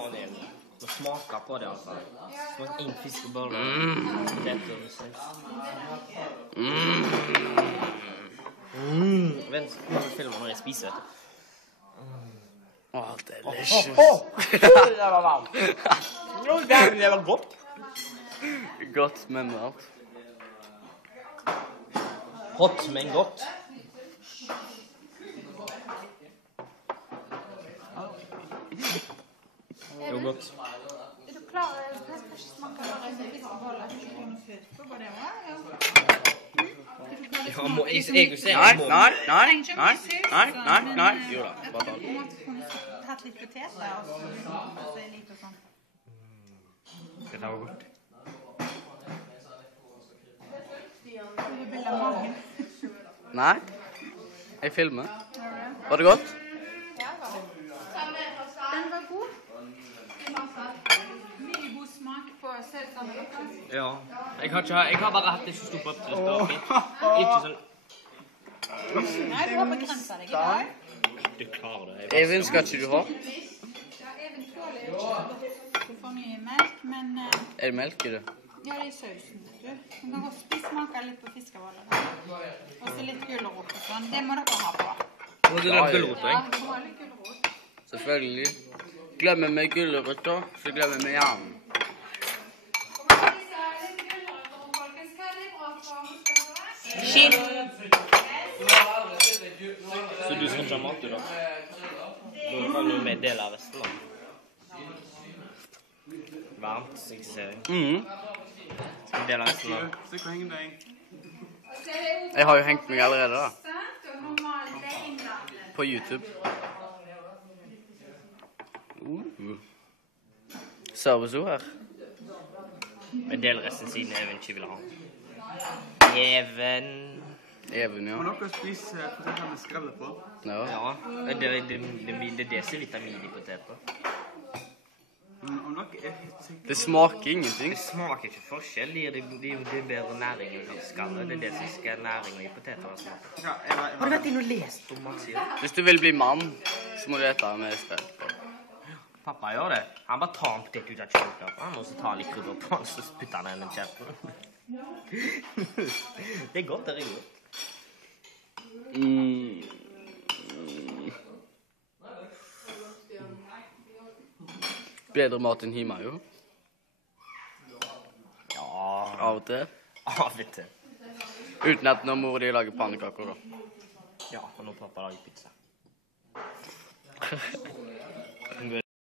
Emanuel. Må smake på det, altså. Smak inn fisk og boller. Vent, nå filmer når jeg spiser, vet du. Åh, delicious. Det var varmt. Det var godt. Godt, men varmt. Hot, men godt. Det var godt. Er du klar? Jeg skal ikke smake bare en fiskebolle. Ja, må jeg si Nei. Jo da, bare ta den. Tatt litt poteter, og så litt og sånn. Det var godt. Du vil ha magen. Nei, jeg filmer. Var det godt? Den var god. Mye god smak på søtene. Ja. Jeg har bare hatt det så stort opptil. Ikke sånn... Nei, du har begrenset deg i dag. Du klarer det. Eivind, skal ikke du ha? Ja, Eivind tåler jo ikke så for mye melk, men Er det melk i det? ja, det er sausen, vet du. Du kan godt smake litt på fiskeboller. Og så litt gulrot og sånn. Det må dere ha på. Må du lage gulrot, Ja, du må ha litt gulrot. Selvfølgelig. Glemmer vi gulrøtter, så glemmer vi hjernen. Shit! Så du skal ikke ha mat, du da? Nå kan du med del av resten, da. Varmt, så ikke ser jeg. Skal vi dele resten, da? Jeg har jo hengt meg allerede, da. På YouTube. Serviceord her. Vi deler resten siden Even ikke vil ha. Even, ja. Må dere spise poteter med skrelle på? Ja. ja, det er det som er vitamin i poteter. Om dere er helt sikre... Det smaker ingenting. Det smaker ikke forskjell, det er bedre næring i skallet. Det er det som skal næringen i poteter og smake. Ja, Har du vært inne og lest om matsider? Hvis du vil bli mann, så må du ete med skrell på. Pappa gjør det. Han bare tar en potet ut av kjøleskapet, og så tar han litt krydder på den, så putter han den i kjeften. Det er godt, det er godt. Bedre mat enn hjemme, jo. Ja, Av og til. av og til. Uten at når mor de lager pannekaker, da. Ja, og når pappa lager pizza.